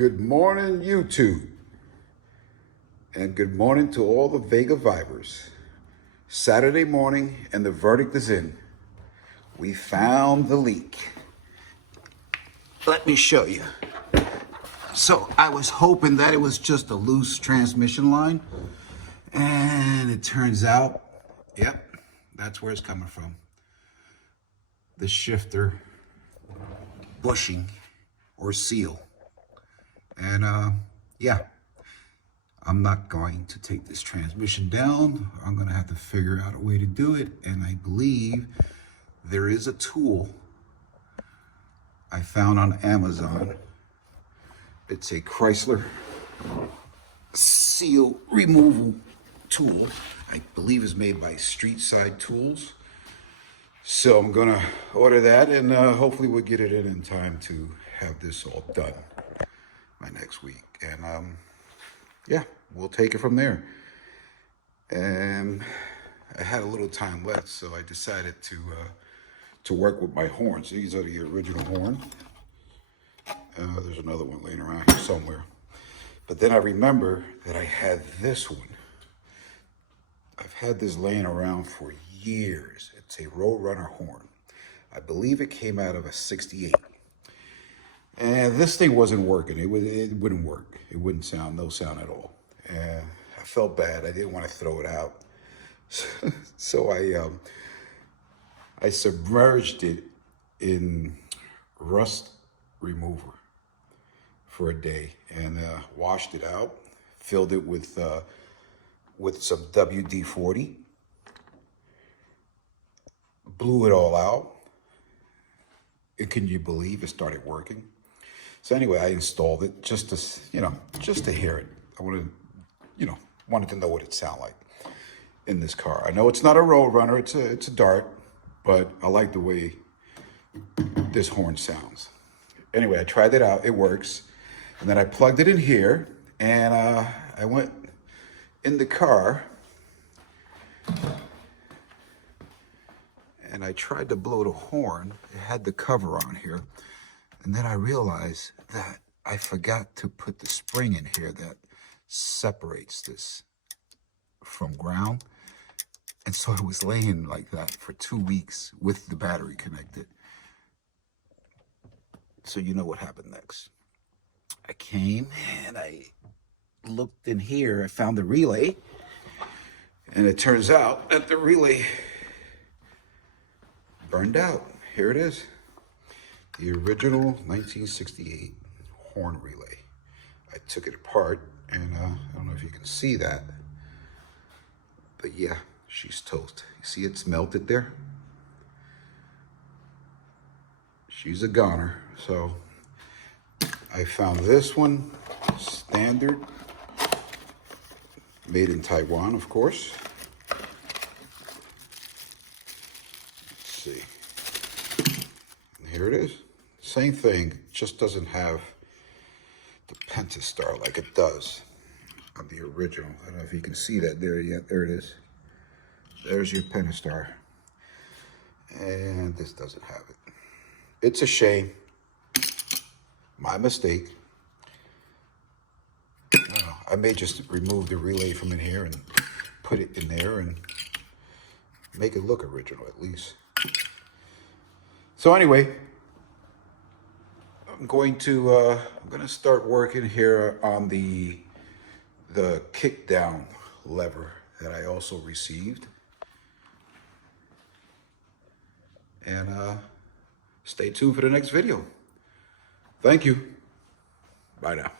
Good morning, YouTube. And good morning to all the Vega Vibers. Saturday morning and the verdict is in. We found the leak. Let me show you. So I was hoping that it was just a loose transmission line. And it turns out, yep, that's where it's coming from. The shifter bushing or seal. And yeah, I'm not going to take this transmission down. I'm gonna have to figure out a way to do it. And I believe there is a tool I found on Amazon. It's a Chrysler seal removal tool. I believe is made by Street Side Tools. So I'm gonna order that and hopefully we'll get it in time to have this all done by next week. And yeah, we'll take it from there. And I had a little time left, so I decided to work with my horns. These are the original horn. There's another one laying around here somewhere. But then I remember that I had this one. I've had this laying around for years. It's a Roadrunner horn. I believe it came out of a 68. And this thing wasn't working. It wouldn't work. It wouldn't sound, no sound at all. And I felt bad. I didn't want to throw it out. So I submerged it in rust remover for a day and washed it out, filled it with some WD-40, blew it all out. And can you believe it started working? So anyway, I installed it just to hear it. I wanted to know what it sounded like in this car. I know it's not a Roadrunner, it's a Dart, but I like the way this horn sounds. Anyway, I tried it out, it works. And then I plugged it in here and I went in the car and I tried to blow the horn. It had the cover on here. And then I realized that I forgot to put the spring in here that separates this from ground. And so it was laying like that for 2 weeks with the battery connected. So you know what happened next. I came and I looked in here. I found the relay. And it turns out that the relay burned out. Here it is. The original 1968 horn relay. I took it apart and I don't know if you can see that, but yeah, she's toast. You see it's melted there? She's a goner. So I found this one, standard, made in Taiwan, of course. Let's see. And here it is. Same thing, just doesn't have the pentastar like it does on the original. I don't know if you can see that there yet. There it is. There's your pentastar. And this doesn't have it. It's a shame. My mistake. I may just remove the relay from in here and put it in there and make it look original at least. So anyway, I'm going to start working here on the kickdown lever that I also received. And stay tuned for the next video. Thank you. Bye now.